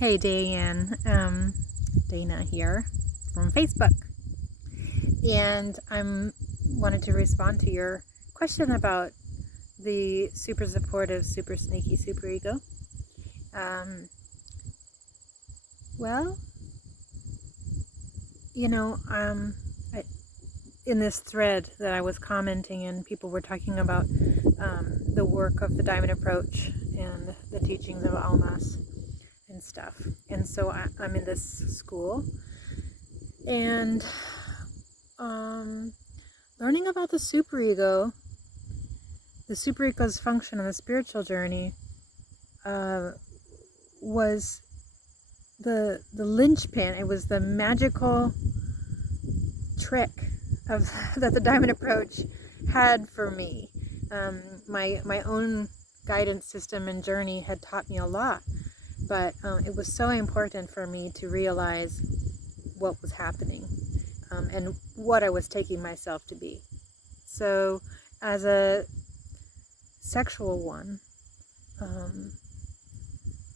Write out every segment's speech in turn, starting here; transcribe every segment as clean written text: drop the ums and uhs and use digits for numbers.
Hey Diane, Dana here from Facebook, and I'm wanted to respond to your question about the super supportive, super sneaky superego. Um, well, you know, I, in this thread that I was commenting in, people were talking about the work of the Diamond Approach and the teachings of Almas and stuff. And so I'm in this school, and learning about the superego's function on the spiritual journey was the linchpin. It was the magical trick of that the Diamond Approach had for me. My own guidance system and journey had taught me a lot, but it was so important for me to realize what was happening and what I was taking myself to be. So, as a sexual one,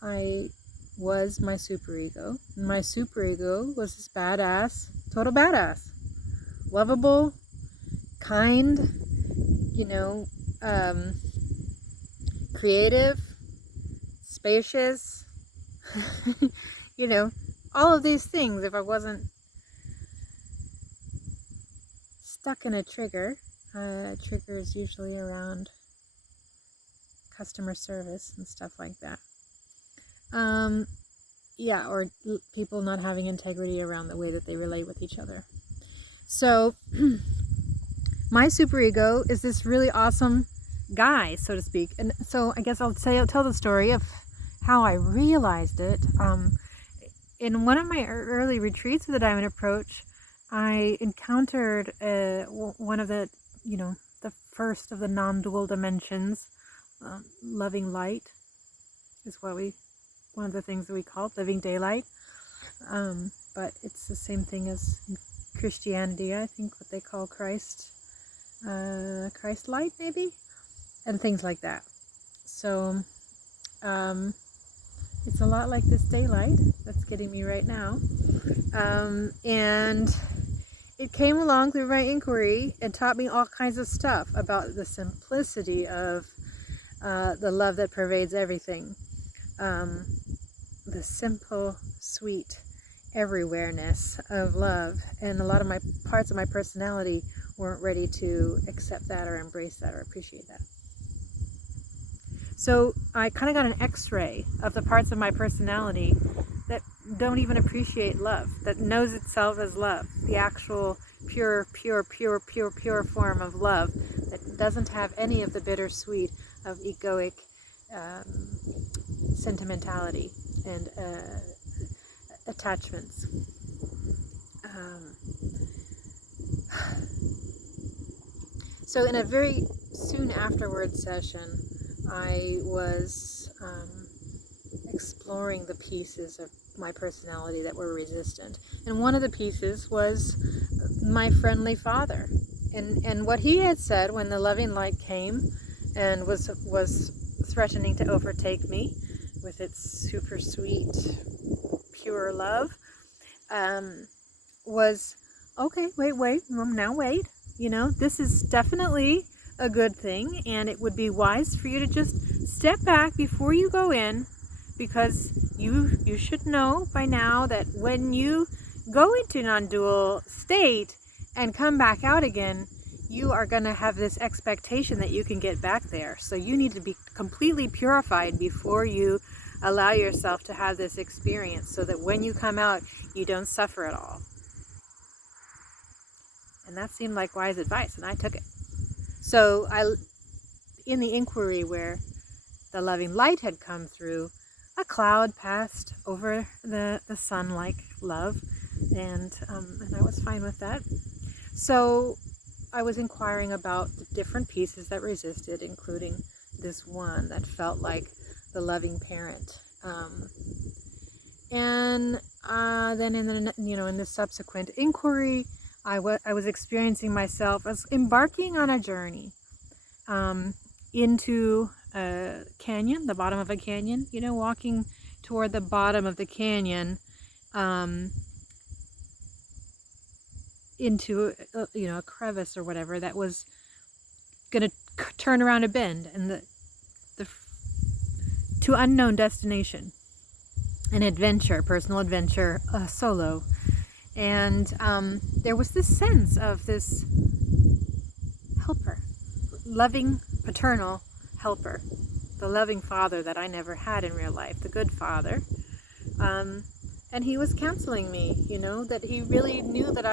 I was my superego. My superego was this badass, total badass, lovable, kind, creative, spacious, all of these things. If I wasn't stuck in a trigger is usually around customer service and stuff like that. Or people not having integrity around the way that they relate with each other. So my superego is this really awesome guy, so to speak. And so I guess I'll tell the story of how I realized it. In one of my early retreats of the Diamond Approach, I encountered one of the first of the non-dual dimensions. Loving light is one of the things that we call living daylight. But it's the same thing as in Christianity, I think, what they call Christ light, maybe, and things like that. So it's a lot like this daylight that's getting me right now. And it came along through my inquiry and taught me all kinds of stuff about the simplicity of the love that pervades everything. The simple, sweet everywhereness of love. And a lot of my parts of my personality weren't ready to accept that or embrace that or appreciate that. So I kind of got an x-ray of the parts of my personality that don't even appreciate love, that knows itself as love, the actual pure form of love that doesn't have any of the bittersweet of egoic sentimentality and attachments. So in a very soon afterward session, I was exploring the pieces of my personality that were resistant. And one of the pieces was my friendly father. And what he had said when the loving light came and was threatening to overtake me with its super sweet, pure love, was, okay, wait, this is definitely a good thing, and it would be wise for you to just step back before you go in, because you should know by now that when you go into non-dual state and come back out again, you are going to have this expectation that you can get back there. So you need to be completely purified before you allow yourself to have this experience, so that when you come out, you don't suffer at all. And that seemed like wise advice, and I took it. So in the inquiry where the loving light had come through, a cloud passed over the sun like love, and I was fine with that. So I was inquiring about the different pieces that resisted, including this one that felt like the loving parent. And then in the subsequent inquiry, I was experiencing myself as embarking on a journey into a canyon, the bottom of a canyon, walking toward the bottom of the canyon, into a crevice or whatever that was gonna turn around a bend, and the to unknown destination, an adventure, personal adventure, solo. And there was this sense of this helper, loving paternal helper, the loving father that I never had in real life, the good father. And he was counseling me, that he really knew that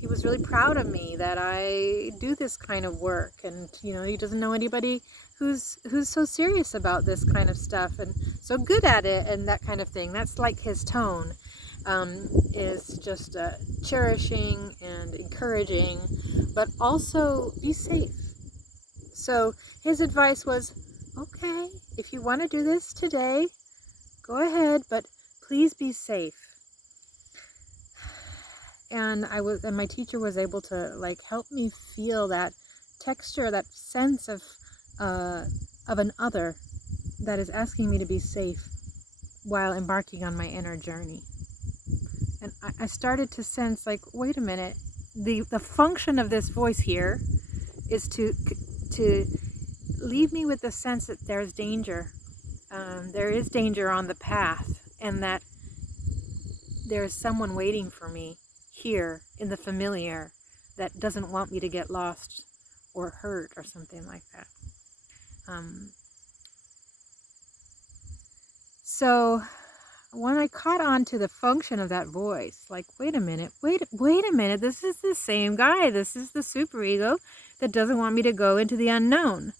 he was really proud of me, that I do this kind of work. And, he doesn't know anybody who's so serious about this kind of stuff and so good at it and that kind of thing. That's like his tone, is just cherishing and encouraging, but also be safe. So his advice was, okay, if you want to do this today, go ahead, but please be safe. And my teacher was able to help me feel that texture, that sense of an other that is asking me to be safe while embarking on my inner journey. And I started to sense, wait a minute, the function of this voice here is to leave me with the sense that there's danger. There is danger on the path, and that there's someone waiting for me here in the familiar that doesn't want me to get lost or hurt or something like that. So when I caught on to the function of that voice, wait a minute, this is the same guy. This is the superego that doesn't want me to go into the unknown.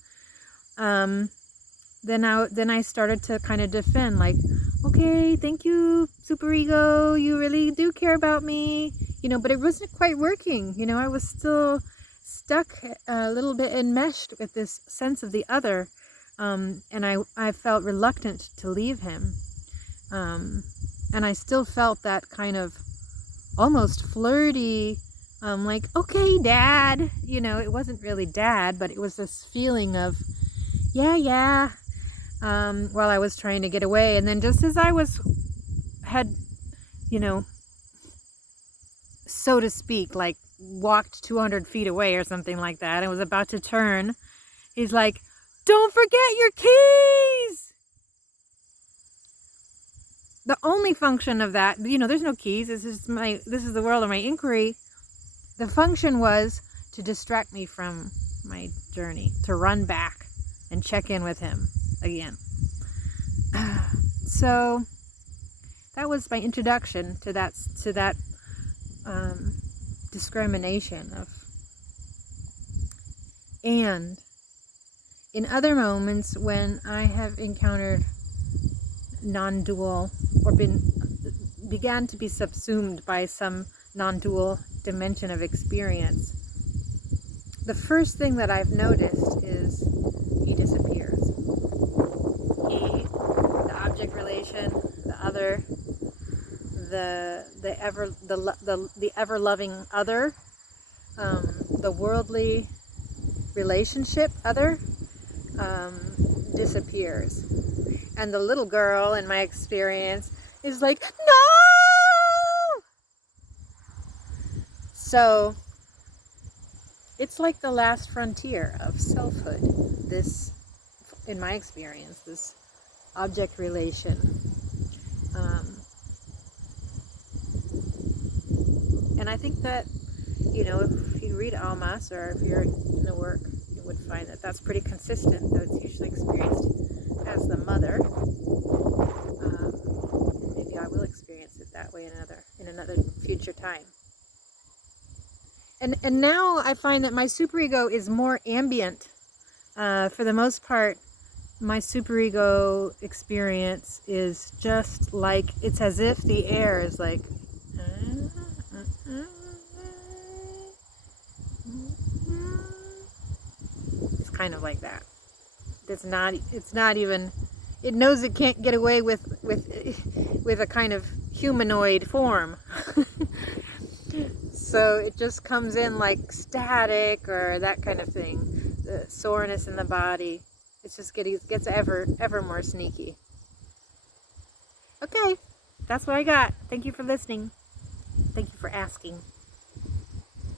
Then I started to kind of defend, okay, thank you, superego, you really do care about me, but it wasn't quite working. I was still stuck a little bit enmeshed with this sense of the other, and I felt reluctant to leave him, and I still felt that kind of almost flirty, okay, Dad, it wasn't really Dad, but it was this feeling of, yeah, while I was trying to get away. And then just as I had, so to speak, walked 200 feet away or something like that, and was about to turn, he's like, don't forget your keys! The only function of that, there's no keys, this is the world of my inquiry. The function was to distract me from my journey, to run back and check in with him again. So that was my introduction to that discrimination of. And in other moments when I have encountered non-dual or began to be subsumed by some non-dual dimension of experience, the first thing that I've noticed is he disappears. The object relation, the other, the ever loving other, the worldly relationship other, disappears. And the little girl, in my experience, is like, no! So it's like the last frontier of selfhood, this, in my experience, this object relation. And I think that, if you read Almas, or if you're in the work, you would find that that's pretty consistent, though it's usually experienced as the mother. Maybe I will experience it that way in another future time. And now I find that my superego is more ambient. For the most part, my superego experience is just like, it's as if the air is like, it's kind of like that. It's not even, it knows it can't get away with a kind of humanoid form. So it just comes in like static or that kind of thing. The soreness in the body. It's just gets ever more sneaky. Okay, that's what I got. Thank you for listening. Thank you for asking.